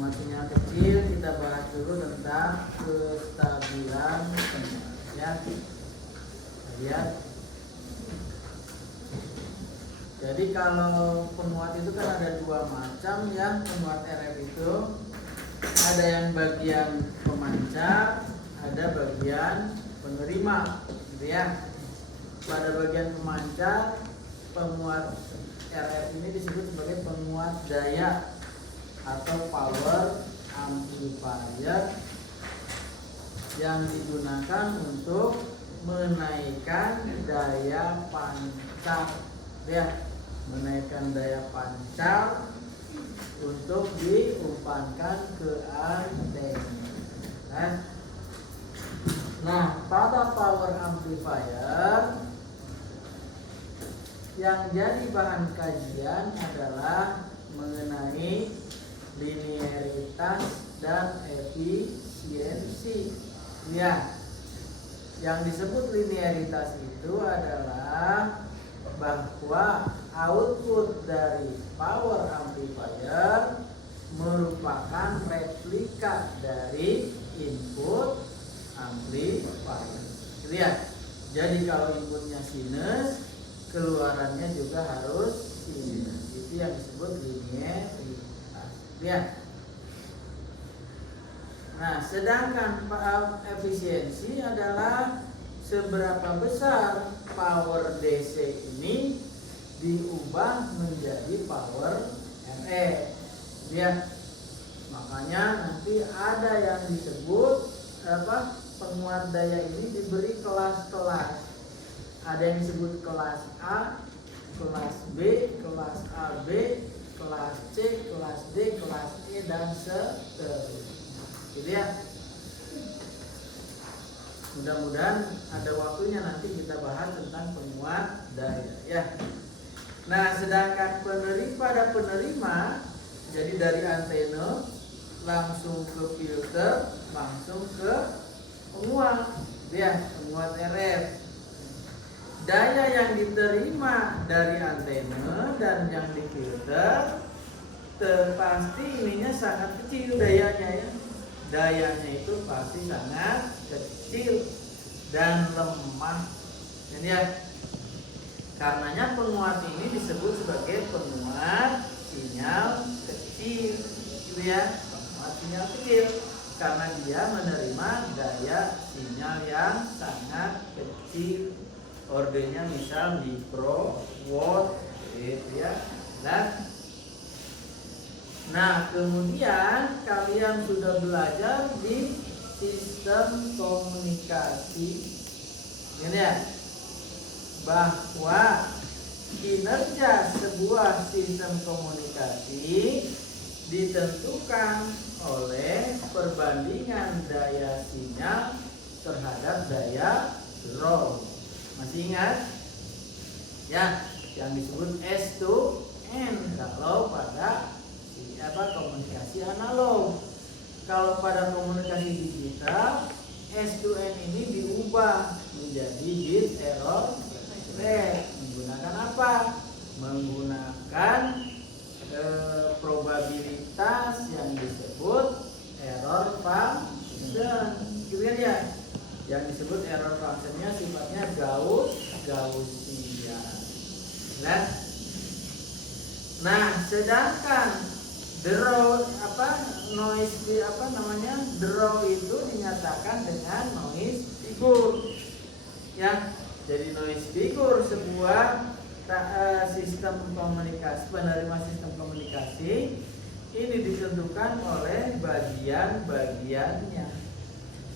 penguat sinyal kecil, kita bahas dulu tentang kestabilan penguat ya. Lihat. Jadi kalau penguat itu kan ada dua macam ya, penguat RF itu ada yang bagian pemancar, ada bagian penerima, gitu ya. Pada bagian pemancar, penguat RF ini disebut sebagai penguat daya atau power amplifier yang digunakan untuk menaikkan daya pancar ya, menaikkan daya pancar untuk diumpankan ke antena. Nah, pada power amplifier yang jadi bahan kajian adalah mengenai linearitas dan efisiensi. Ya, yang disebut linearitas itu adalah bahwa output dari power amplifier merupakan replika dari input amplifier. Lihat, jadi kalau inputnya sinus, keluarannya juga harus sinus. Itu yang disebut linearitas. Lihat. Nah, sedangkan efisiensi adalah seberapa besar power DC ini diubah menjadi power RE. Lihat. Makanya nanti ada yang disebut penguat daya ini diberi kelas-kelas. Ada yang disebut kelas A, kelas B, kelas AB, kelas C, kelas D, kelas E, dan seterusnya. Gitu ya. Mudah-mudahan ada waktunya nanti kita bahas tentang penguat daya ya. Nah, sedangkan penerima, jadi dari antena langsung ke filter, langsung ke penguat ya, penguat RF. Daya yang diterima dari antena dan yang difilter pasti ininya sangat kecil dayanya ya. Dayanya itu pasti sangat kecil dan lemah. Jadi ya, karenanya penguat ini disebut sebagai penguat sinyal kecil, gitu ya. Penguat sinyal kecil karena dia menerima daya sinyal yang sangat kecil. Ordernya misal microwatt, gitu ya. Nah, kemudian kalian sudah belajar di sistem komunikasi, ini ya, bahwa kinerja sebuah sistem komunikasi ditentukan oleh perbandingan daya sinyal terhadap daya draw. Masih ingat? Ya, yang disebut S2N kalau pada komunikasi analog. Kalau pada komunikasi digital, S2N ini diubah menjadi bit error rate. Menggunakan apa? Menggunakan probabilitas yang disebut error function. Gitu kan ya? Yang disebut error functionnya sifatnya Gaussian. Nah, sedangkan draw draw itu dinyatakan dengan noise figure ya. Jadi noise figure sebuah sistem komunikasi, penerima sistem komunikasi ini ditentukan oleh bagian-bagiannya,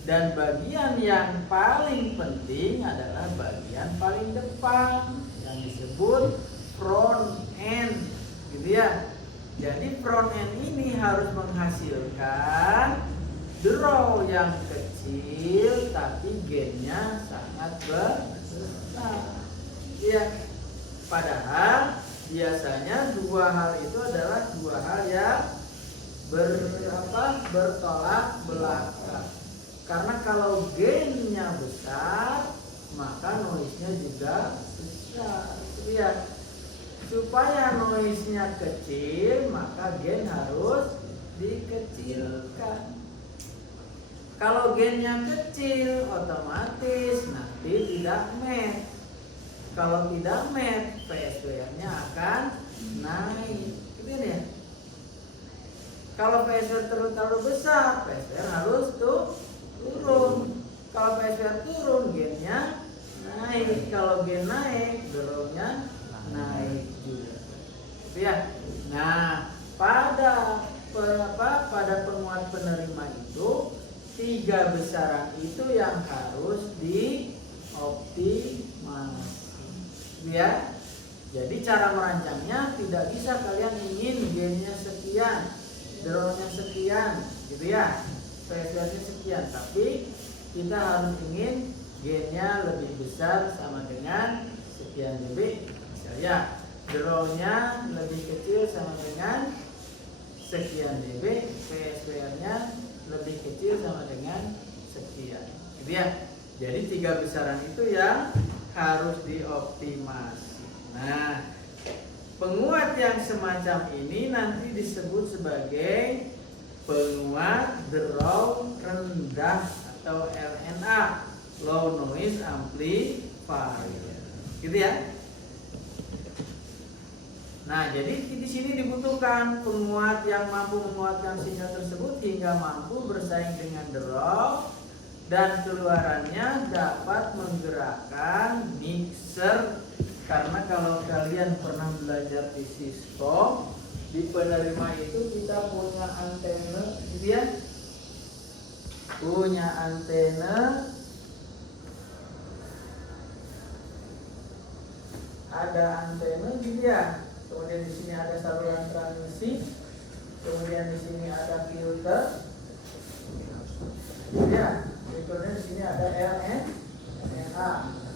dan bagian yang paling penting adalah bagian paling depan yang disebut front end, gitu ya. Jadi front end ini harus menghasilkan draw yang kecil tapi gainnya sangat besar. Ya, padahal biasanya dua hal itu adalah dua hal yang bertolak belakang. Karena kalau gainnya besar, maka noise-nya juga besar. Lihat. Supaya noise-nya kecil, maka gain harus dikecilkan. menghasilkan. Kalau gennya kecil, otomatis nanti tidak match. Kalau tidak match, PSWR-nya akan naik. Gitu ya. Kalau PSWR terlalu besar, PSWR harus turun. Kalau PSWR turun, gennya naik. Kalau gen naik, draw-nya naik juga. Ya. Nah, pada penguat penerima itu 3 besaran itu yang harus dioptimasi. Ya. Jadi cara merancangnya tidak bisa kalian ingin gennya sekian, draw-nya sekian, gitu ya. PSWR-nya sekian, tapi kita harus ingin gennya lebih besar sama dengan sekian dB. Misalnya draw-nya lebih kecil sama dengan sekian dB, PSWR-nya lebih kecil sama dengan sekian, gitu ya. Jadi 3 besaran itu yang harus dioptimasi. Nah, penguat yang semacam ini nanti disebut sebagai penguat draw rendah atau LNA, low noise amplifier, gitu ya. Nah, jadi di sini dibutuhkan penguat yang mampu menguatkan sinyal tersebut hingga mampu bersaing dengan draw dan keluarannya dapat menggerakkan mixer. Karena kalau kalian pernah belajar di Cisco, di penerima itu kita punya antena, gitu ya. Punya antena, ada antena gitu ya. Kemudian di sini ada saluran transmisi, kemudian di sini ada filter, gitu ya. Filternya di sini ada LNA.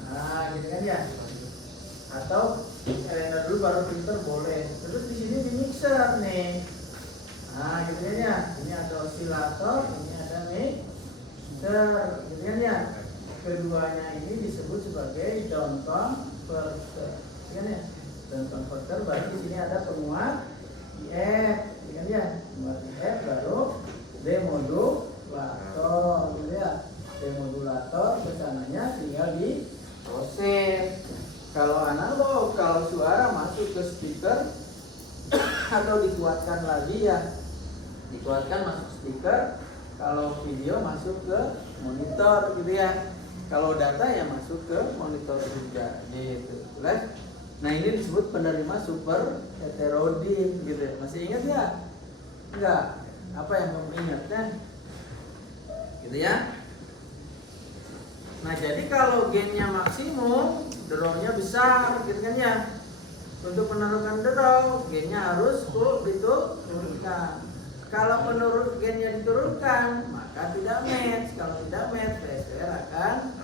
Nah, gitu kan ya. Atau LNA dulu baru filter boleh. Terus di sini di mixer nih. Nah, gitu kan ya. Ini ada osilator, ini ada mixer, gitu kan ya. Keduanya ini disebut sebagai down converter, gitu kan ya. Down converter berarti di sini ada penguat IF, gitu kan ya. Penguat IF baru demodulator, gitu ya. Demodulator kesananya tinggal di proses. Kalau analog, kalau suara masuk ke speaker atau dikuatkan lagi ya, dikuatkan masuk speaker. Kalau video masuk ke monitor, gitu ya. Kalau data ya masuk ke monitor juga, gitu. Nah, ini disebut penerima super heterodim, gitu ya. Masih ingat ya? Enggak? Apa yang kamu ingatnya? Gitu ya. Nah, jadi kalau gainnya maksimum, draw-nya besar, gitu kan ya. Untuk menurunkan draw, gainnya harus diturunkan. Kalau penurun gainnya diturunkan, maka tidak match. Kalau tidak match, PSWR akan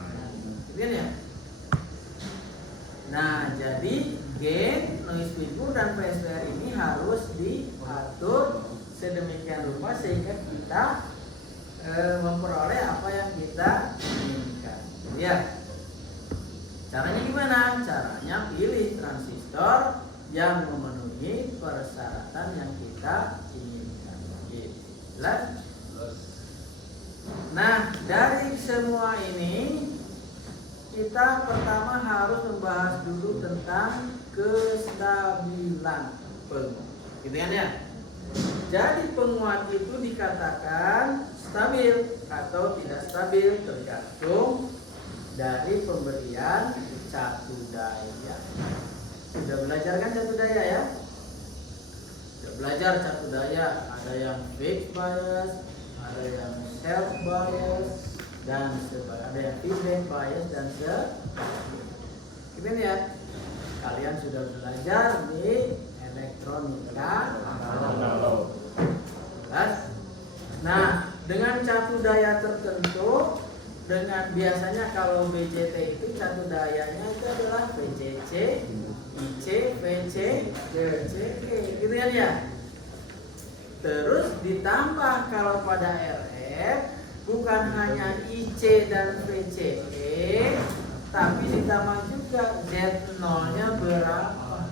gitu kan ya. Nah, jadi gain, noise figure dan PSWR ini harus diatur sedemikian rupa sehingga kita memperoleh apa yang kita inginkan. Ya. Caranya gimana? Caranya pilih transistor yang memenuhi persyaratan yang kita inginkan. Jelas? Nah, dari semua ini kita pertama harus membahas dulu tentang kestabilan penguat. Gitu kan ya? Jadi penguat itu dikatakan stabil atau tidak stabil tergantung dari pemberian catu daya. Sudah belajar kan catu daya ya? Sudah belajar catu daya. Ada yang fixed bias, ada yang self bias, dan sebagainya. Ada yang feedback bias dan sebagainya. Gimana ya? Kalian sudah belajar di elektronika analog. Nah, dengan catu daya tertentu, dengan biasanya kalau BJT itu catu dayanya itu adalah BCC, IC, VC, GCG, gitu kan ya. Terus ditambah kalau pada RF bukan hanya IC dan VCE, tapi ditambah juga Z0-nya berapa?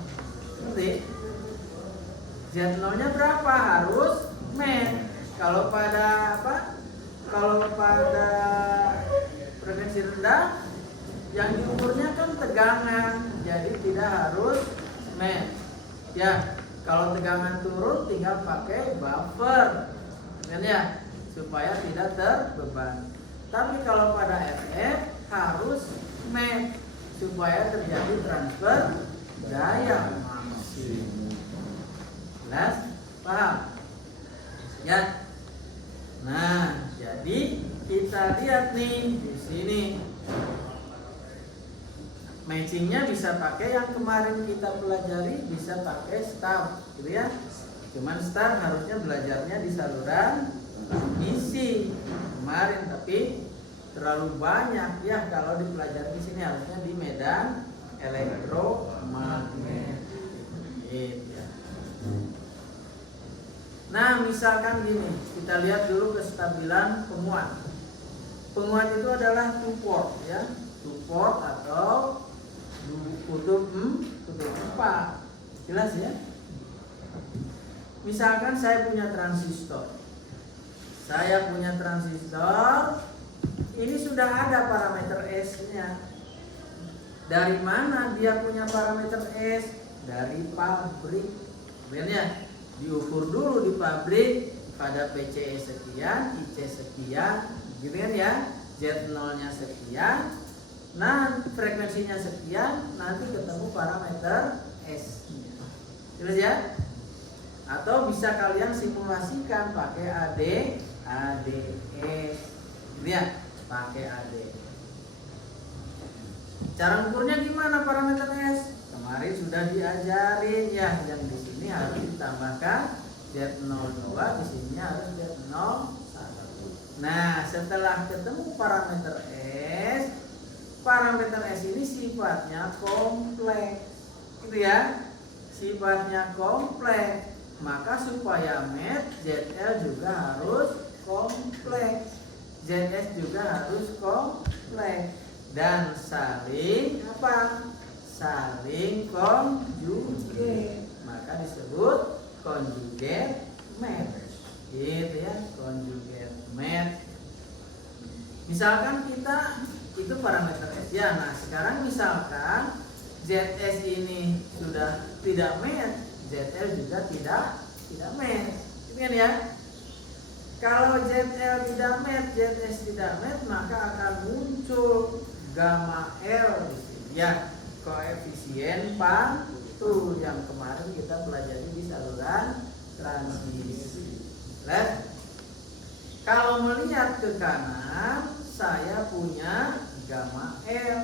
Z0-nya berapa? Harus match. Kalau pada apa? Kalau pada frekuensi rendah yang diukurnya kan tegangan, jadi tidak harus match. Ya, kalau tegangan turun tinggal pakai buffer, kan ya, supaya tidak terbebani. Tapi kalau pada FF harus match supaya terjadi transfer daya maksimum. Jelas? Paham? Ya. Nah, jadi kita lihat nih di sini. Matchingnya bisa pakai yang kemarin kita pelajari, bisa pakai star, gitu ya. Cuman star harusnya belajarnya di saluran isi kemarin, tapi terlalu banyak ya kalau dipelajari di sini, harusnya di medan elektromagnetik. Gitu ya. Nah, misalkan gini, kita lihat dulu kestabilan penguat. Penguat itu adalah two port ya, two port atau kutub 4. Jelas ya? Misalkan saya punya transistor. Ini sudah ada parameter S-nya. Dari mana dia punya parameter S? Dari pabrik. Sebenarnya diukur dulu di pabrik pada PCE sekian, IC sekian, gitu kan ya? Z0-nya sekian. Nah, frekuensinya sekian, nanti ketemu parameter S-nya. Jelas ya? Atau bisa kalian simulasikan pakai ADS. Gitu ya? Pakai ADS. Cara ukurnya gimana parameter S? Kemarin sudah diajarin ya, yang di sini harus ditambahkan Z02, di sini harus Z01. Nah, setelah ketemu parameter S ini sifatnya kompleks, gitu ya, sifatnya kompleks. Maka supaya match, ZL juga harus kompleks, ZS juga harus kompleks, dan saling apa? Saling konjugate. Maka disebut conjugate match, gitu ya, conjugate match. Misalkan kita itu parameter S ya. Nah, sekarang misalkan ZS ini sudah tidak match, ZL juga tidak match. Gitu kan ya? Kalau ZL tidak match, ZS tidak match, maka akan muncul gamma L di sini ya, koefisien pantul yang kemarin kita pelajari di saluran transmisi. Kalau melihat ke kanan, saya punya gamma L.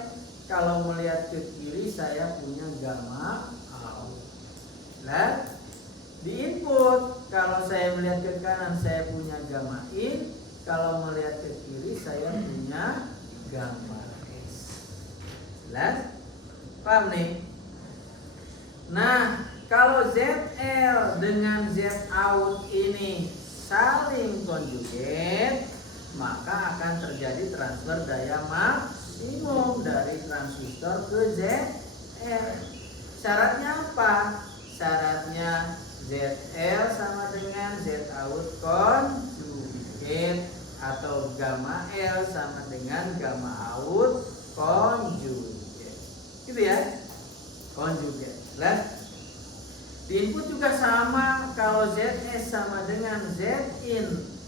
Kalau melihat ke kiri, saya punya gamma out. Di input, kalau saya melihat ke kanan, saya punya gamma in. Kalau melihat ke kiri, saya punya gamma S. Paham nih? Nah, kalau ZL dengan Z out ini saling konjugate, maka akan terjadi transfer daya maksimum dari transistor ke ZL. Syaratnya apa? Syaratnya ZL sama dengan Z out konjugate, atau gamma L sama dengan gamma out konjugate. Gitu ya? Konjugate. Di input juga sama, kalau ZS sama dengan Zin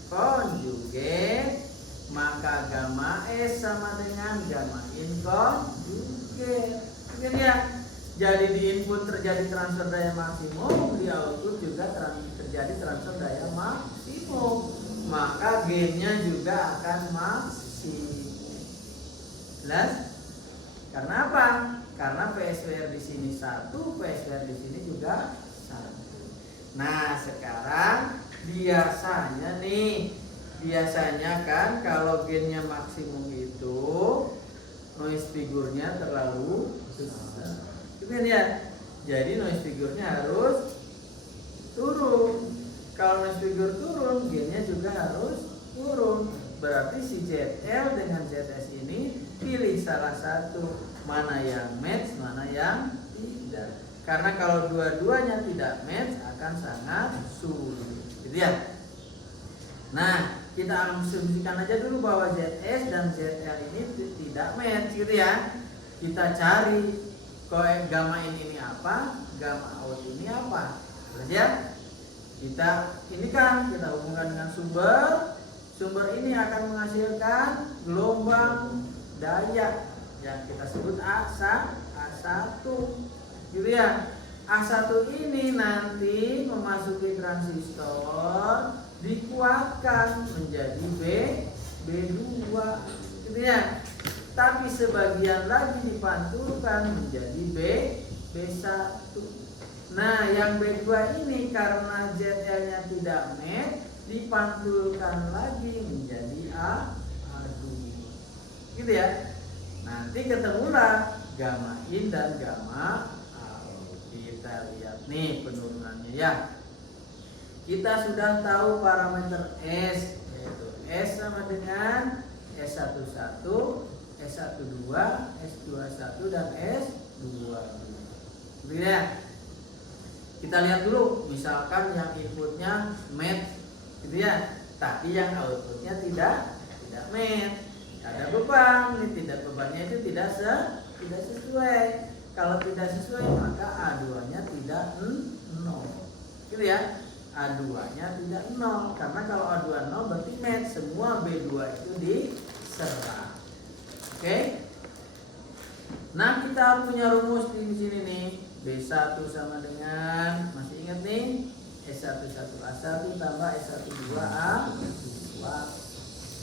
konjugate, maka gamma S sama dengan gamma in konjugate. Gitu ya? Jadi di input terjadi transfer daya maksimum, di output juga terjadi transfer daya maksimum, maka gainnya juga akan maksimum. Karena apa? Karena PSWR di sini 1, PSWR di sini juga 1. Nah, sekarang biasanya kan kalau gainnya maksimum itu noise figure-nya terlalu besar. Gitu kan ya? Jadi noise figure-nya harus turun. Kalau noise figure turun, gainnya juga harus turun. Berarti si ZL dengan ZS ini pilih salah satu, mana yang match, mana yang tidak. Karena kalau dua-duanya tidak match akan sangat sulit. Gitu ya? Nah, kita asumsikan aja dulu bahwa ZS dan ZL ini tidak match gitu ya. Kita cari gamma in ini apa, gamma out ini apa. Terus ya, kita hubungkan dengan sumber. Sumber ini akan menghasilkan gelombang daya yang kita sebut A1 gitu ya. A1 ini nanti memasuki transistor, dikuatkan menjadi B2 gitu ya. Tapi sebagian lagi dipantulkan menjadi B1. Nah, yang B2 ini karena ZL-nya tidak match, dipantulkan lagi menjadi A2 gitu ya. Nanti ketemulah gamma in dan gamma out. Kita lihat nih penurunannya ya. Kita sudah tahu parameter S, yaitu S sama dengan S11, S12, S21 dan S22. Gitu ya. Kita lihat dulu, misalkan yang inputnya match gitu ya, tapi yang outputnya tidak match. Ada beban, bebannya itu tidak sesuai. Kalau tidak sesuai maka A2-nya tidak 0. Gitu ya. A2-nya tidak 0 karena kalau A2 0 berarti match, semua B2 itu diserap. Oke? Nah, kita punya rumus di sini nih. B1 sama dengan, masih ingat nih, S11A1 tambah S12A2.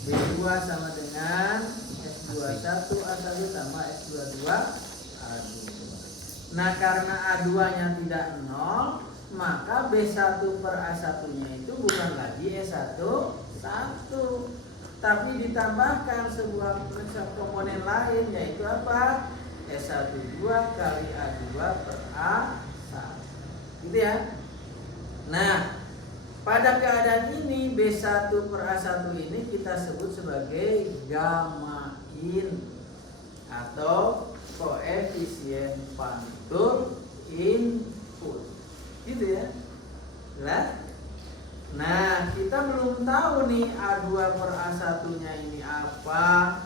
B2 sama dengan S21A1 tambah S22A2. Nah, karena A2-nya tidak 0, maka B1 per A1-nya itu bukan lagi S11, tapi ditambahkan sebuah komponen lain, yaitu apa? S12 kali A2 per A1 gitu ya. Nah, pada keadaan ini B1 per A1 ini kita sebut sebagai gamma in atau koefisien pantul input gitu ya. Nah, kita belum tahu nih A2 per A1-nya ini apa.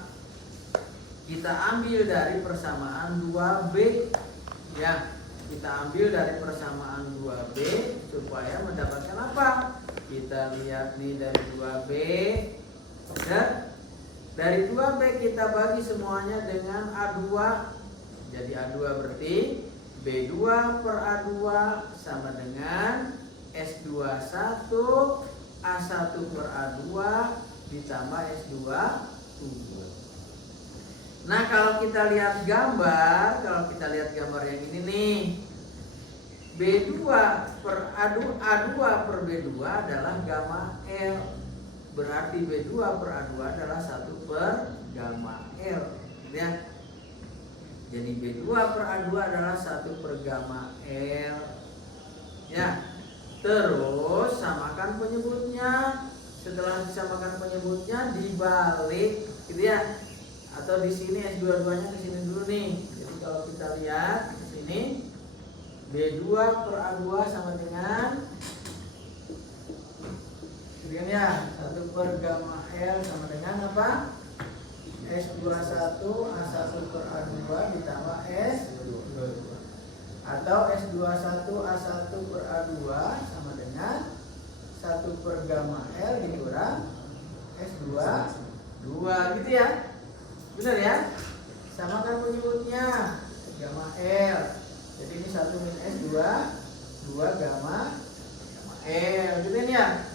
Kita ambil dari persamaan 2B ya. Kita ambil dari persamaan 2B supaya mendapatkan apa? Kita lihat nih dari 2B. Dan dari 2B kita bagi semuanya dengan A2. Jadi A2 berarti B2 per A2 sama dengan S21 A1 per A2 ditambah S22. Nah, kalau kita lihat gambar, yang ini nih, B2 per A2 per B2 adalah gamma L. Berarti B2 per A2 adalah 1 per gamma L ya. Jadi B2 per A2 adalah 1 per gamma L ya. Terus samakan penyebutnya. Setelah disamakan penyebutnya dibalik gitu ya. Atau di sini S22-nya ke sini dulu nih. Jadi kalau kita lihat di sini B2 per A2 sama dengan ya 1 per gamma L sama dengan apa? S21 A1 per A2 ditambah S22. Atau S21 A1 per A2 sama dengan 1 per gamma L dikurang S22 gitu ya. Benar ya? Samakan penyebutnya gamma L. Jadi ini 1 min S 2 gamma L gitu ya.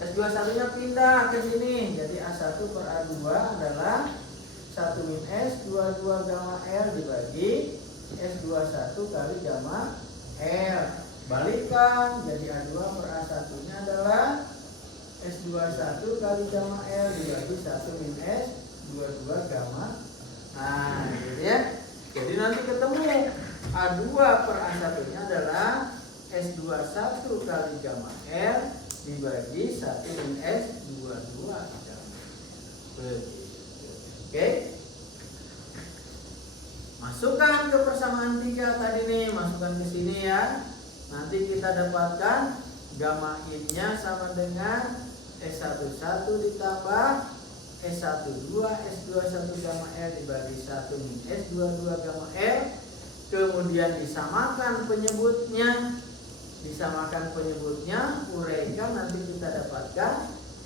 S21 nya pindah ke sini. Jadi A1 per A2 adalah 1 min S 22 gamma L dibagi S21 kali gamma L. Balikkan, jadi A2 per A1 nya adalah S21 kali gamma L dibagi 1 min S 22 gamma. Nah, gitu ya. Jadi nanti ketemu A2 per A1 nya adalah S21 kali gamma L dibagi 1 min S 22 gamma. Oke. Masukkan ke persamaan 3 tadi nih, masukkan ke sini ya. Nanti kita dapatkan gamma in-nya sama dengan S11 ditambah S12 S21 gamma L dibagi 1 min S22 gamma L. Kemudian disamakan penyebutnya, uraikan, nanti kita dapatkan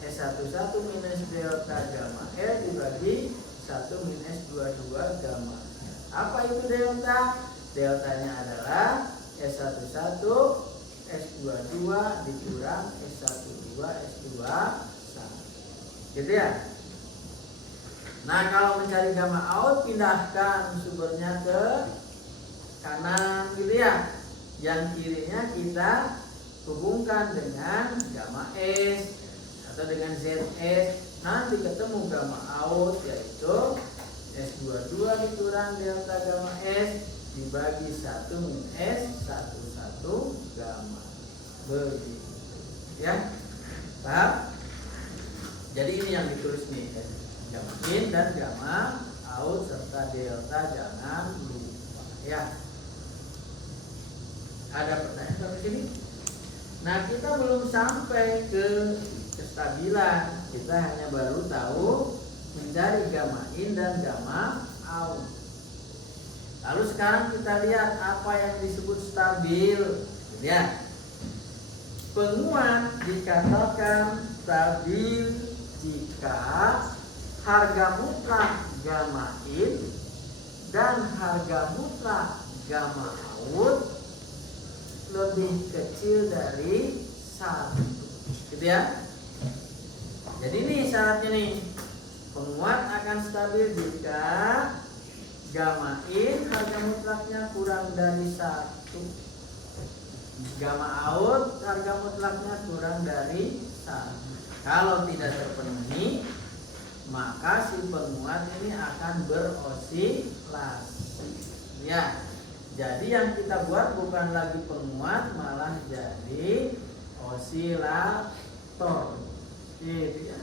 S11 minus delta gamma L dibagi 1 min S22 gamma L. Apa itu delta? Deltanya adalah S11 S22 dikurang S12 S21. Gitu ya. Nah, kalau mencari gamma out, pindahkan sumbernya ke kanan gitu ya. Yang kirinya kita hubungkan dengan gamma S atau dengan ZS. Nanti ketemu gamma out, yaitu S22 dikurang delta gamma S dibagi 1 min S11 gamma. Begitu ya. Paham? Jadi ini yang ditulis nih, gamma in dan gamma out serta delta, jangan lupa ya. Ada pertanyaan sampai sini? Nah, kita belum sampai ke kestabilan. Kita hanya baru tahu mencari gamma in dan gamma out. Lalu sekarang kita lihat apa yang disebut stabil. Ya. Penguat dikatakan stabil jika harga mutlak gamma in dan harga mutlak gamma out lebih kecil dari 1. Gitu ya. Jadi ini syaratnya nih. Penguat akan stabil jika gamma in harga mutlaknya kurang dari 1. Gamma out harga mutlaknya kurang dari 1. Kalau tidak terpenuhi, maka si penguat ini akan beroscilasi. Ya. Jadi yang kita buat bukan lagi penguat, malah jadi osilator. Gitu ya.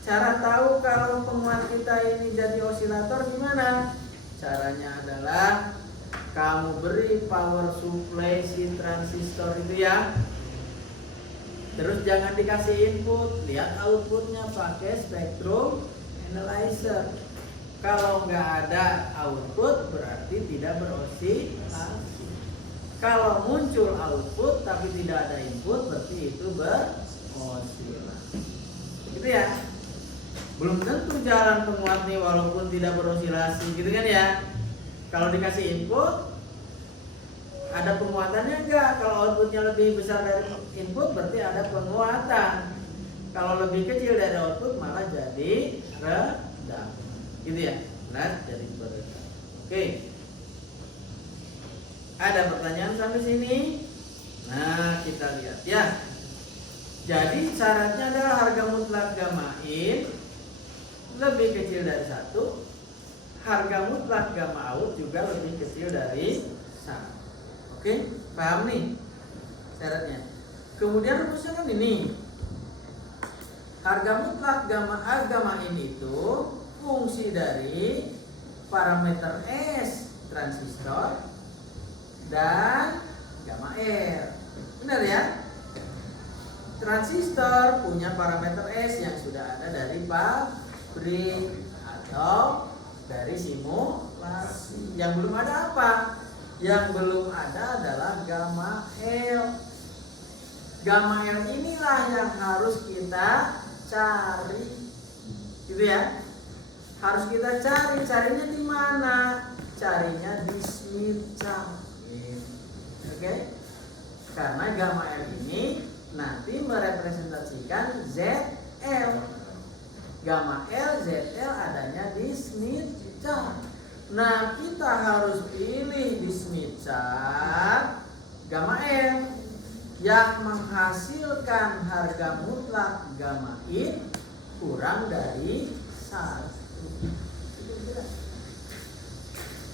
Cara tahu kalau penguat kita ini jadi osilator gimana? Caranya adalah kamu beri power supply si transistor itu ya. Terus jangan dikasih input, lihat outputnya pakai spektrum analyzer. Kalau nggak ada output berarti tidak beroscilasi. Kalau muncul output tapi tidak ada input berarti itu beroscilasi. Gitu ya. Belum tentu jalan penguat nih walaupun tidak beroscilasi, gitu kan ya. Kalau dikasih input ada penguatannya enggak? Kalau outputnya lebih besar dari input berarti ada penguatan. Kalau lebih kecil dari output malah jadi redam. Gitu ya. Nah, jadi beredam. Oke. Ada pertanyaan sampai sini? Nah, kita lihat ya. Jadi syaratnya adalah harga mutlak gamma in lebih kecil dari 1. Harga mutlak gamma out juga lebih kecil dari 1. Oke, paham nih syaratnya. Kemudian rumusnya kan ini. Harga mutlak gamma in itu fungsi dari parameter S transistor dan gamma R. Benar ya? Transistor punya parameter S yang sudah ada dari pabrik atau dari simulasi. Yang belum ada apa? Yang belum ada adalah gamma L. Gamma L inilah yang harus kita cari. Gitu ya. Harus kita cari. Carinya di mana? Carinya di Smith chart. Oke? Karena gamma L ini nanti merepresentasikan ZL. Gamma L, ZL adanya di Smith chart. Nah, kita harus pilih di Smith chart gamma L yang menghasilkan harga mutlak gamma in kurang dari 1.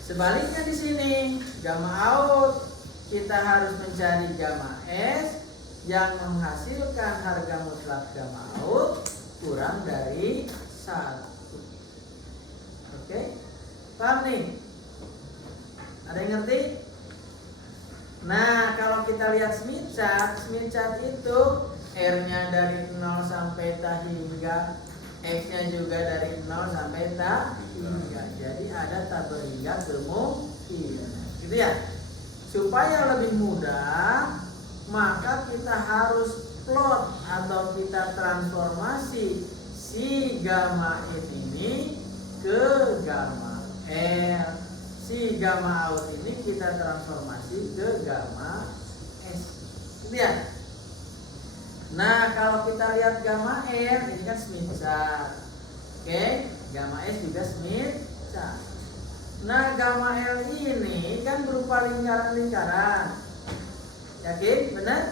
Sebaliknya di sini gamma out kita harus mencari gamma S yang menghasilkan harga mutlak gamma out kurang dari 1. Oke? Paham nih? Ada yang ngerti? Nah, kalau kita lihat Smith chart itu R-nya dari 0 sampai ta hingga, X-nya juga dari 0 sampai ta hingga. Jadi ada tabel hingga kemungkinan. Gitu ya. Supaya lebih mudah, maka kita harus plot atau kita transformasi si gamma in ini ke gamma R. Si gamma out ini kita transformasi ke gamma S. Gitu ya. Nah, kalau kita lihat gamma R ini kan Smith chart. Oke, gamma S juga Smith chart. Nah, gamma L ini kan berupa lingkaran-lingkaran. Yakin? Benar?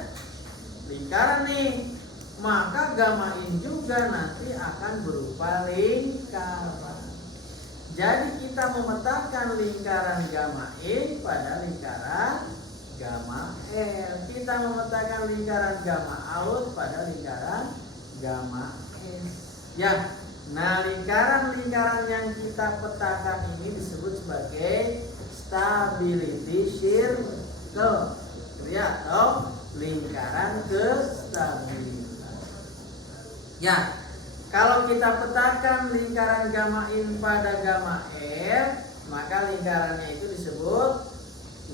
Lingkaran nih. Maka gamma in juga nanti akan berupa lingkaran. Jadi kita memetakan lingkaran gamma in pada lingkaran gamma L. Kita memetakan lingkaran gamma out pada lingkaran gamma S. Ya. Nah, lingkaran-lingkaran yang kita petakan ini disebut sebagai stability circle. Ya, atau lingkaran kestabilitas. Ya. Kalau kita petakan lingkaran gamma in pada gamma L, maka lingkarannya itu disebut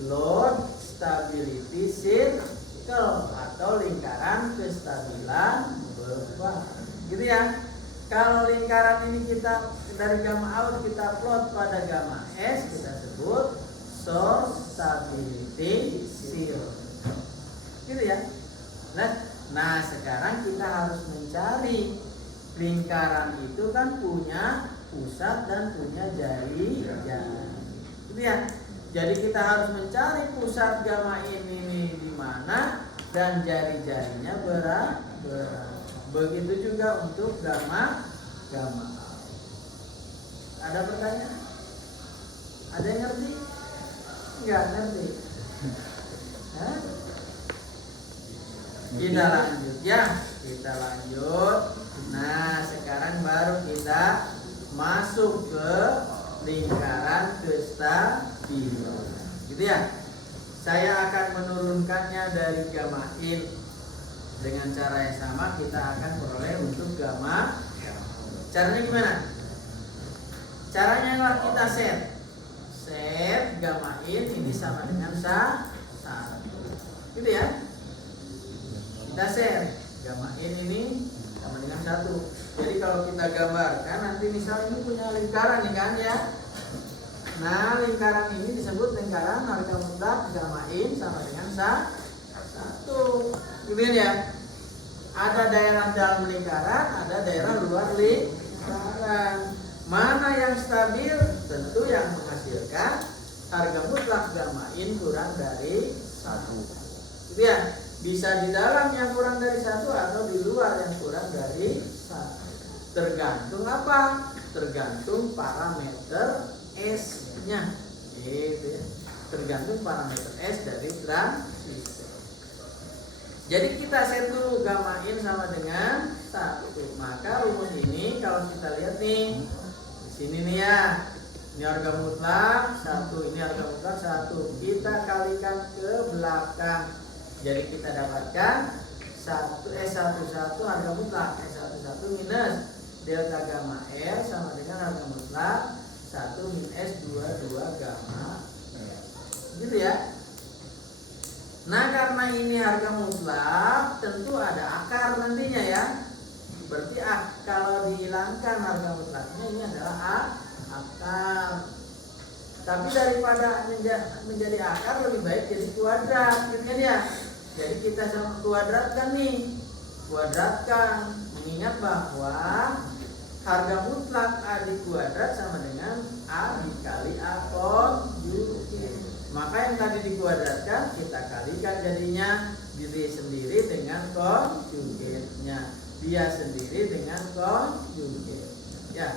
load stability circle atau lingkaran kestabilan beban. Gitu ya. Kalau lingkaran ini kita dari gamma out kita plot pada gamma S, kita sebut source stability circle. Gitu ya. Nah, sekarang kita harus mencari lingkaran itu kan punya pusat dan punya jari. Gitu ya. Jadi kita harus mencari pusat gamma ini di mana dan jari-jarinya berapa. Begitu juga untuk gamma out. Ada pertanyaan? Ada yang ngerti? Enggak ngerti. Hah? Kita lanjut ya. Kita lanjut. Nah, sekarang baru kita masuk ke lingkaran kestabilan. Gitu ya. Saya akan menurunkannya dari gamma in. Dengan cara yang sama kita akan peroleh untuk gamma. Caranya gimana? Caranya adalah kita set gamma in ini sama dengan 1. Gitu ya. Kita set gamma in ini sama dengan 1. Jadi kalau kita gambarkan nanti misalnya ini punya lingkaran nih kan ya. Nah, lingkaran ini disebut lingkaran harga mutlak gamma in sama dengan 1. Gitu ya. Ada daerah dalam lingkaran, ada daerah luar lingkaran. Mana yang stabil? Tentu yang menghasilkan harga mutlak gamma in kurang dari 1. Gitu ya. Bisa di dalam yang kurang dari 1 atau di luar yang kurang dari 1. Tergantung apa? Tergantung parameter S-nya. Gitu ya. Tergantung parameter S dari transisi. Jadi kita set dulu gamma in sama dengan 1. Maka rumus ini kalau kita lihat nih di sini nih ya. Ini harga mutlak 1, ini harga mutlak 1. Kita kalikan ke belakang. Jadi kita dapatkan 1 harga mutlak S11 minus delta gamma L sama dengan harga mutlak 1 min S22 gamma L. Gitu ya. Nah, karena ini harga mutlak, tentu ada akar nantinya ya. Berarti kalau dihilangkan harga mutlaknya ini adalah akar. Tapi daripada menjadi akar lebih baik jadi kuadrat, gitu kan ya. Jadi kita sama kuadratkan nih. Kuadratkan, mengingat bahwa harga mutlak A di kuadrat sama dengan A dikali A konjugate. Maka yang tadi dikuadratkan kita kalikan jadinya diri sendiri dengan konjugatenya, dia sendiri dengan konjugate. Ya.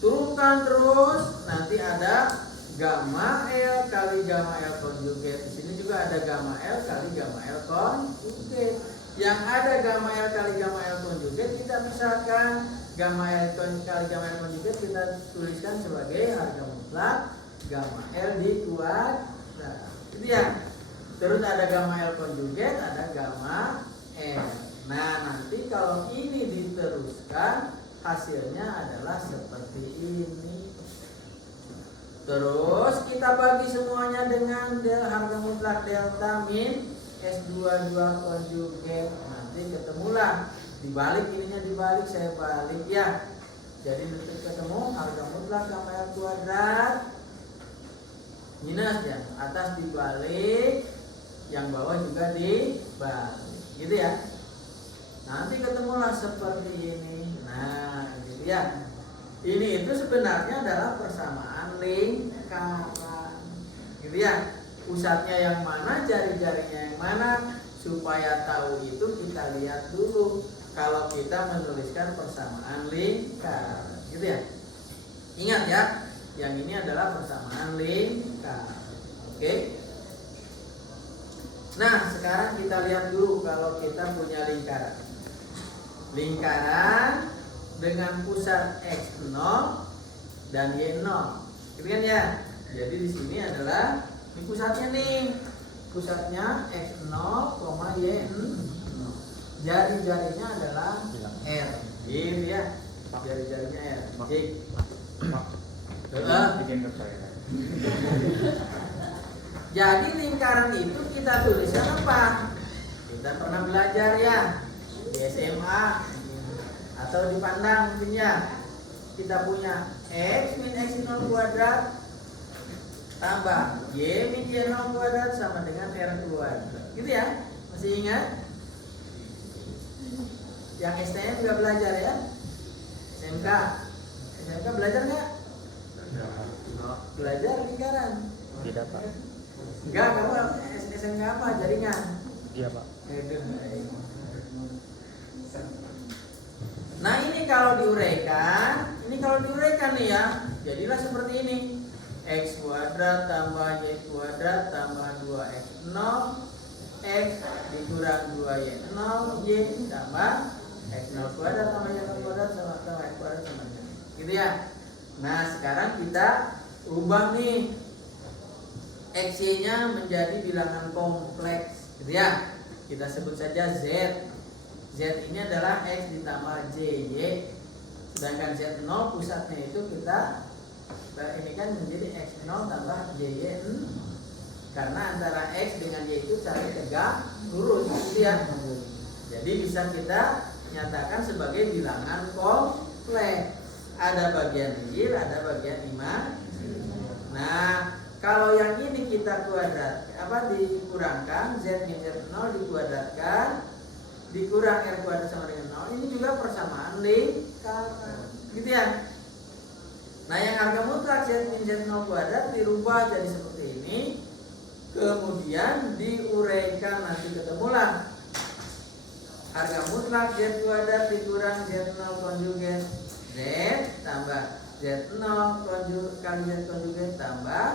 Turunkan terus, nanti ada gamma L kali gamma L konjugate. Di sini juga ada gamma L kali gamma L konjugate. Yang ada gamma L kali gamma L konjugate kita misalkan gamma L kali gamma L konjugate kita tuliskan sebagai harga mutlak gamma L di kuadrat. Itu ya. Terus ada gamma L konjugate, ada gamma R. Nah, nanti kalau ini diteruskan hasilnya adalah seperti ini. Terus kita bagi semuanya dengan harga mutlak delta min S22 konjugat. Nanti ketemulah dibalik, ininya dibalik, saya balik ya. Jadi nanti ketemu harga mutlak sama R kuadrat minus yang atas dibalik, yang bawah juga dibalik, gitu ya. Nanti ketemulah seperti ini. Nah, gitu ya. Ini itu sebenarnya adalah persamaan lingkaran, gitu ya. Pusatnya yang mana, jari-jarinya yang mana. Supaya tahu itu kita lihat dulu kalau kita menuliskan persamaan lingkaran, gitu ya. Ingat ya, yang ini adalah persamaan lingkaran. Oke. Nah, sekarang kita lihat dulu kalau kita punya lingkaran. Lingkaran dengan pusat X0 dan Y0. Gitu kan ya? Jadi di sini adalah ini pusatnya nih. Pusatnya X0, Y0. Jari-jarinya adalah R. Gitu ya. Jari-jarinya R. Jadi lingkaran itu kita tuliskan apa? Kita pernah belajar ya di SMA atau di Pandang mungkinnya. Kita punya X min X0 kuadrat tambah Y min Y0 kuadrat sama dengan R kuadrat. Gitu ya? Masih ingat? Yang STM juga belajar ya? SMK belajar nggak? Belajar lingkaran? Tidak, Pak. Enggak, kamu SMK apa? Jaringan? Iya, Pak. Nah, ini kalau diuraikan nih ya, jadilah seperti ini. X kuadrat tambah Y kuadrat tambah 2X0 X dikurang 2Y0 Y tambah X0 kuadrat tambah Y0 kuadrat sama X kuadrat sama dengan gitu ya. Nah, sekarang kita ubah nih X-nya menjadi bilangan kompleks, gitu ya. Kita sebut saja Z. Z ini adalah X ditambah JY. Sedangkan Z0 pusatnya itu kita ini kan menjadi X0 tambah JY. Karena antara X dengan Y itu saling tegak lurus, gitu ya. Jadi bisa kita nyatakan sebagai bilangan kompleks. Ada bagian real, ada bagian imajiner. Nah, kalau yang ini kita dikurangkan Z min Z0 dikuadratkan dikurang R kuadrat sama dengan 0, ini juga persamaan lingkaran, gitu ya. Nah, yang harga mutlak Z min Z0 kuadrat dirubah jadi seperti ini, kemudian diuraikan, nanti ketemulah harga mutlak Z kuadrat dikurang Z0 konjugat Z tambah Z0 kali Z konjugat tambah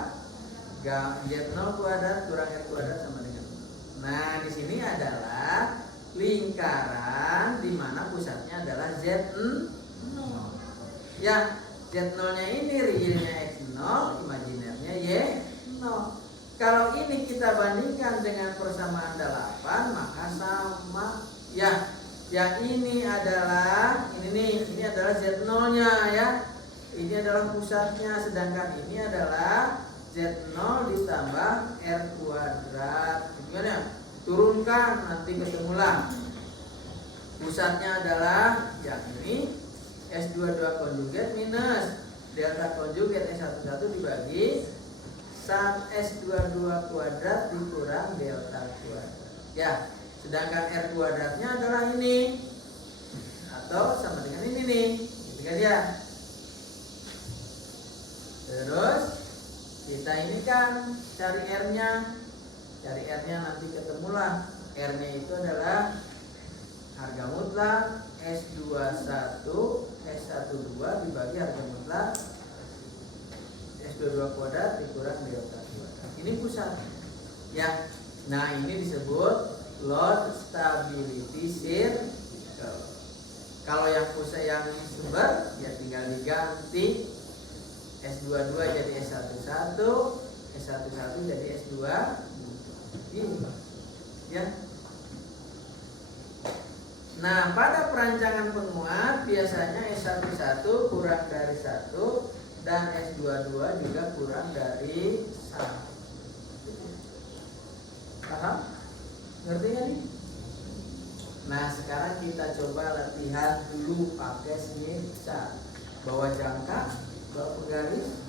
Z0 kuadrat kurang R kuadrat sama dengan 0. Nah, di sini adalah lingkaran di mana pusatnya adalah Z0. Ya, Z0-nya ini realnya X0, imajinernya Y0. Kalau ini kita bandingkan dengan persamaan 8, maka sama. Ya, yang ini adalah ini adalah Z0-nya ya. Ini adalah pusatnya, sedangkan ini adalah Z0 ditambah R kuadrat. Gimana? Turunkan, nanti ketemulah pusatnya adalah yang ini S22 konjugat minus delta konjugat S11 dibagi S22 kuadrat dikurang delta kuadrat. Ya, sedangkan R kuadratnya adalah ini atau sama dengan ini nih, gitu kan ya. Terus kita ini kan cari R-nya. Cari R-nya, nanti ketemulah R-nya itu adalah harga mutlak S21 S12 dibagi harga mutlak S22 kuadrat dikurang delta kuadrat. Ini pusat ya. Nah, ini disebut load stability circle. Kalau yang pusat yang sumber ya tinggal diganti S22 jadi S11, S11 jadi S2 ini ya. Nah, pada perancangan penguat biasanya S11 kurang dari 1 dan S22 juga kurang dari 1. Paham? Ngerti nggak nih? Nah, sekarang kita coba latihan dulu pakai Smith chart. Bawa jangka, bawa penggaris.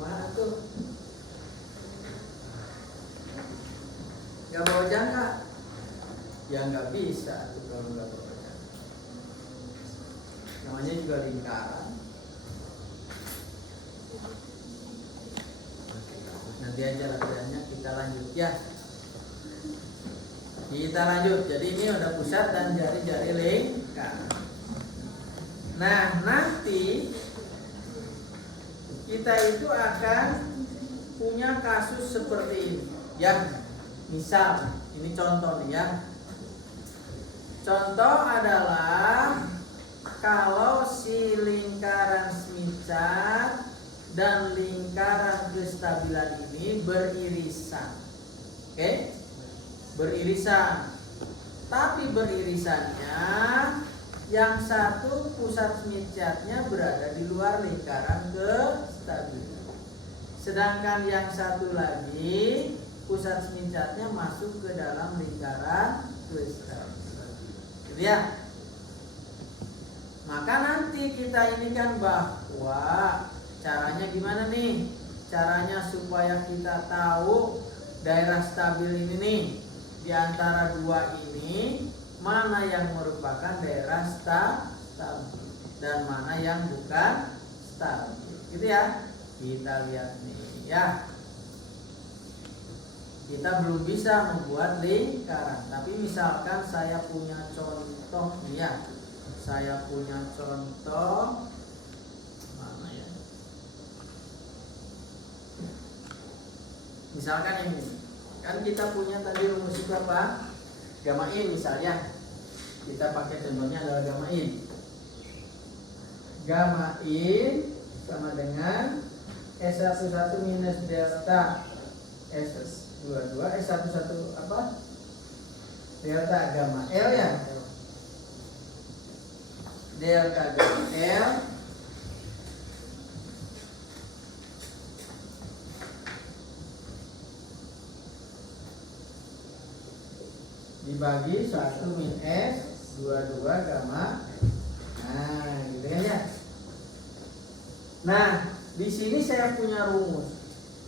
Mana tuh? Nggak bawa jangka? Ya nggak bisa tuh kalau nggak bawa jangka. Namanya juga lingkaran. Nanti aja latihannya, kita lanjut ya. Kita lanjut. Jadi ini udah pusat dan jari-jari lingkaran. Nah, nanti kita itu akan punya kasus seperti ini. Ya, misal ini contoh nih ya. Contoh adalah kalau si lingkaran Smith chart dan lingkaran kestabilan ini beririsan. Oke? Beririsan. Tapi beririsannya yang satu pusat Smith chart-nya berada di luar lingkaran kestabilan. Sedangkan yang satu lagi pusat Smith chart-nya masuk ke dalam lingkaran kestabilan. Gitu ya. Maka nanti kita ini kan bahwa caranya gimana nih? Caranya supaya kita tahu daerah stabil ini nih, di antara dua ini mana yang merupakan daerah stabil dan mana yang bukan stabil. Gitu ya. Kita lihat nih ya. Kita belum bisa membuat lingkaran, tapi misalkan saya punya contoh nih ya. Saya punya contoh mana ya? Misalkan ini. Kan kita punya tadi rumus itu apa? Gamma in misalnya. Kita pakai contohnya adalah gamma in. Gamma in sama dengan S11 minus delta S22 S11 apa? Delta gamma L ya. Delta gamma L dibagi 1 min S 22 gamma. Nah, gitu kan ya. Nah, di sini saya punya rumus.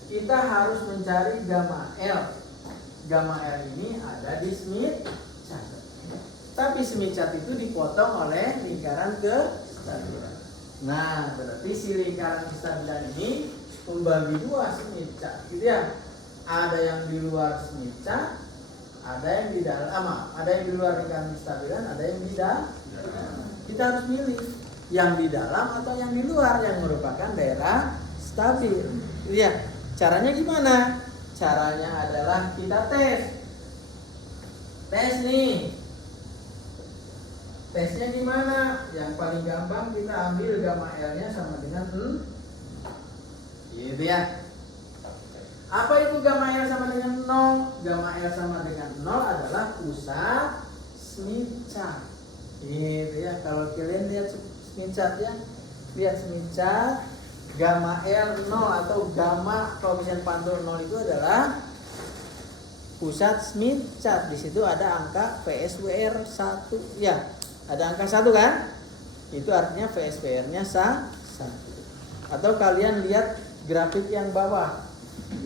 Kita harus mencari gamma L. Gamma L ini ada di Smith chart. Tapi Smith chart itu dipotong oleh lingkaran kestabilan. Nah, berarti si lingkaran kestabilan ini membagi dua Smith chart, gitu ya. Ada yang di luar Smith chart, ada yang di dalam. Ada yang di luar lingkaran kestabilan, ada yang di dalam. Kita harus milih yang di dalam atau yang di luar yang merupakan daerah stabil. Iya. Caranya gimana? Caranya adalah kita tes. Tes nih. Tesnya gimana? Yang paling gampang kita ambil gamma L-nya sama dengan gitu ya. Apa itu gamma L sama dengan 0? Gamma L sama dengan 0 adalah pusat Smith chart. Gitu ya. Kalau kalian lihat Smith chart ya, lihat Smith chart, gamma L 0 atau gamma koefisien pantul 0 itu adalah pusat Smith chart. Di situ ada angka VSWR 1 ya. Ada angka 1 kan? Itu artinya VSWR-nya 1. Atau kalian lihat grafik yang bawah.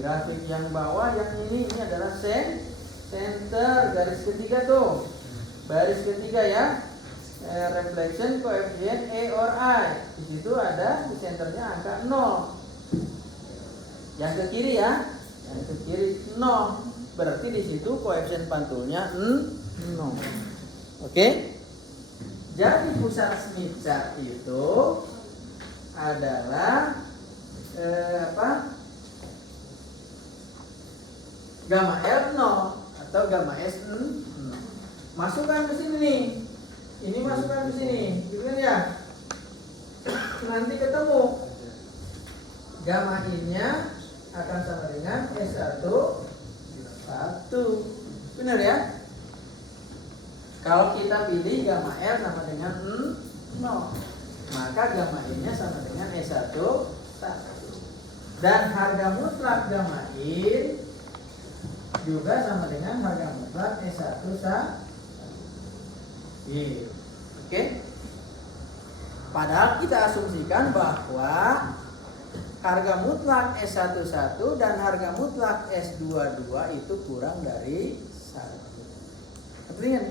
Grafik yang bawah yang ini adalah center garis ketiga tuh. Baris ketiga ya. Reflection coefficient A or I. Di situ ada di senternya angka 0. Yang ke kiri ya. Yang ke kiri 0. Berarti di situ koefisien pantulnya 0. Oke? Jadi pusat Smith chart itu adalah gamma L 0 atau gamma S 0. Masukkan ke sini nih. Ini masukkan ke sini, gitu kan ya? Nanti ketemu gamma in-nya akan sama dengan S1 1. Benar ya? Kalau kita pilih gamma L sama dengan 0, maka gamma I-nya sama dengan S1 1. Dan harga mutlak gamma I juga sama dengan harga mutlak S1 1. Oke. Padahal kita asumsikan bahwa harga mutlak S11 dan harga mutlak S22 itu kurang dari 1. Ngerti kan?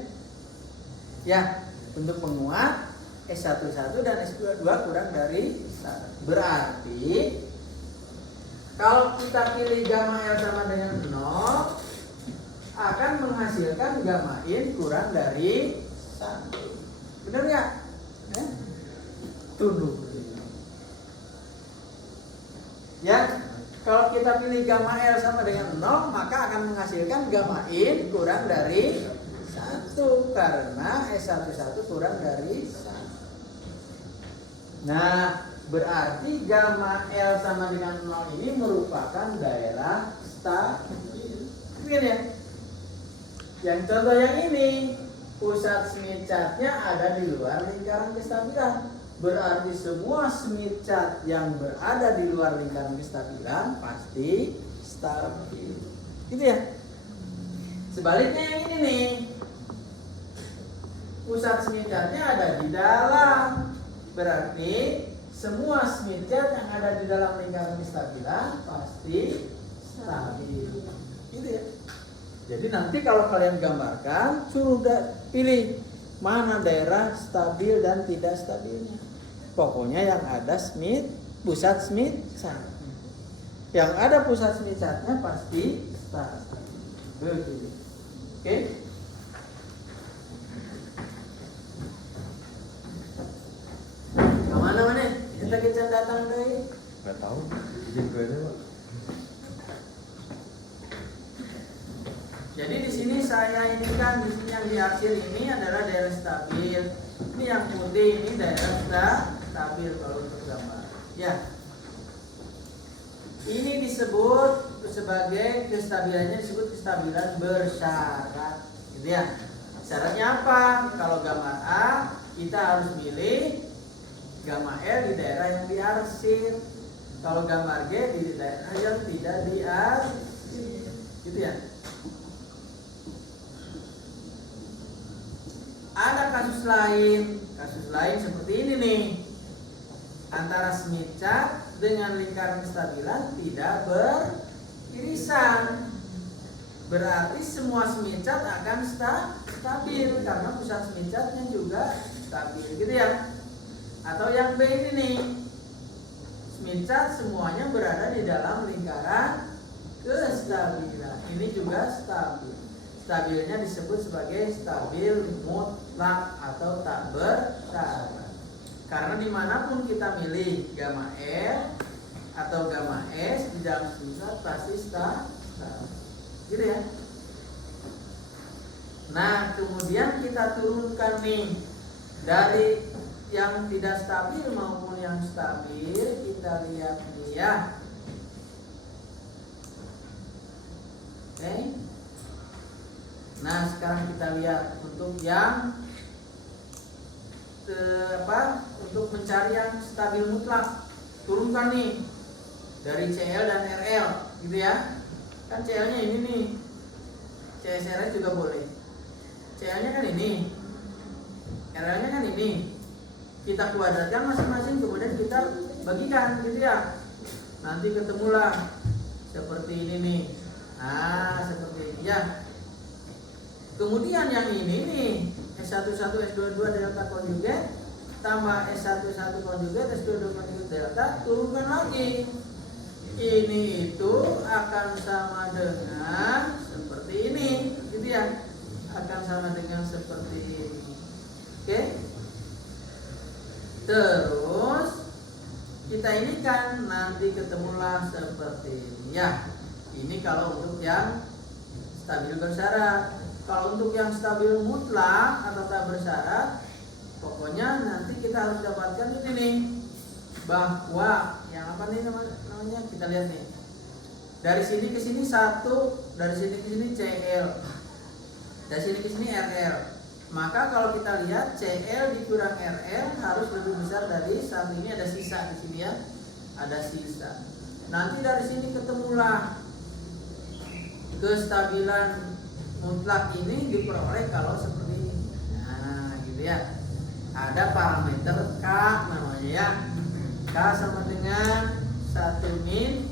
Ya, untuk penguat S11 dan S22 kurang dari 1. Berarti kalau kita pilih gamma L sama dengan 0 akan menghasilkan gamma in kurang dari 1. Benar nggak? Tunduk. Ya, kalau kita pilih gamma L sama dengan 0 maka akan menghasilkan gamma in kurang dari 1 karena S11 kurang dari 1. Nah, berarti gamma L sama dengan 0 ini merupakan daerah stabil. Begini ya. Yang contoh yang ini, pusat Smith chart-nya ada di luar lingkaran kestabilan. Berarti semua Smith chart yang berada di luar lingkaran kestabilan pasti stabil. Gitu ya. Sebaliknya yang ini nih, pusat Smith chart-nya ada di dalam. Berarti semua Smith chart yang ada di dalam lingkaran kestabilan pasti stabil. Gitu ya. Jadi nanti kalau kalian gambarkan, suruh pilih mana daerah stabil dan tidak stabilnya. Pokoknya yang ada pusat Smith chart. Yang ada pusat Smith chart-nya pasti stabil. Begitu. Oke? Kemana-mana? Kita datang dari? Nggak tahu. Izin gue aja, Pak. Jadi di sini saya ini kan di sini yang diarsir ini adalah daerah stabil. Ini yang putih ini daerah stabil kalau untuk gambar. Ya. Ini disebut sebagai kestabilannya disebut kestabilan bersyarat. Gitu ya. Syaratnya apa? Kalau gambar A kita harus milih gamma L di daerah yang diarsir. Kalau gambar G di daerah yang tidak diarsir. Gitu ya. Ada kasus lain seperti ini nih. Antara Smith chart dengan lingkaran kestabilan tidak beririsan. Berarti semua Smith chart akan stabil karena pusat Smith chartnya juga stabil, gitu ya. Atau yang B ini nih, Smith chart semuanya berada di dalam lingkaran kestabilan. Ini juga stabil. Stabilnya disebut sebagai stabil mutlak atau tak bersyarat. Karena dimanapun kita milih gamma L atau gamma S di dalam Smith pasti stabil. Gitu ya. Nah, kemudian kita turunkan nih dari yang tidak stabil maupun yang stabil, kita lihat nih ya. Oke. Nah, sekarang kita lihat untuk yang untuk mencari yang stabil mutlak. Turunkan nih dari CL dan RL, gitu ya. Kan CL-nya ini nih. CSR juga boleh. CL-nya kan ini. RL-nya kan ini. Kita kuadratkan masing-masing, kemudian kita bagikan, gitu ya. Nanti ketemulah seperti ini nih. Nah, seperti ini ya. Kemudian yang ini nih, S11 S22 delta konjugat tambah S11 konjugat S22 konjugat delta, turunkan lagi. Ini itu akan sama dengan seperti ini, gitu ya. Akan sama dengan seperti ini. Oke? Terus kita ini kan nanti ketemulah seperti ini ya. Ini kalau untuk yang stabil bersyarat. Kalau untuk yang stabil mutlak atau tak bersyarat, pokoknya nanti kita harus dapatkan ini nih, bahwa yang apa nih namanya, kita lihat nih. Dari sini ke sini 1, dari sini ke sini CL, dari sini ke sini RL. Maka kalau kita lihat CL dikurang RL harus lebih besar dari saat ini ada sisa di sini ya. Ada sisa. Nanti dari sini ketemulah kestabilan mutlak ini diperoleh kalau seperti ini. Nah, gitu ya. Ada parameter K namanya ya. K sama dengan 1 min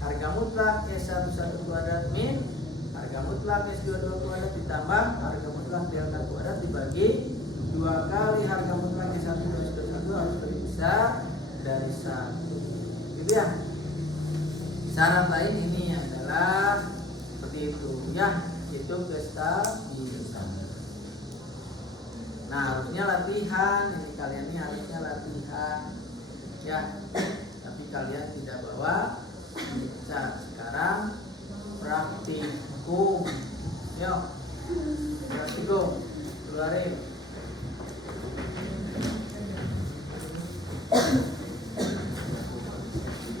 harga mutlak S11 kuadrat min harga mutlak S22 kuadrat ditambah harga mutlak delta kuadrat dibagi 2 kali harga mutlak S12 S21 harus lebih besar dari 1. Gitu ya. Syarat lain ini adalah seperti itu ya, itu kestabilan. Nah, harusnya latihan, ini kalian ini harusnya latihan ya. Tapi kalian tidak bawa bisa. Sekarang praktikum. Yuk. Praktikum. Keluarin.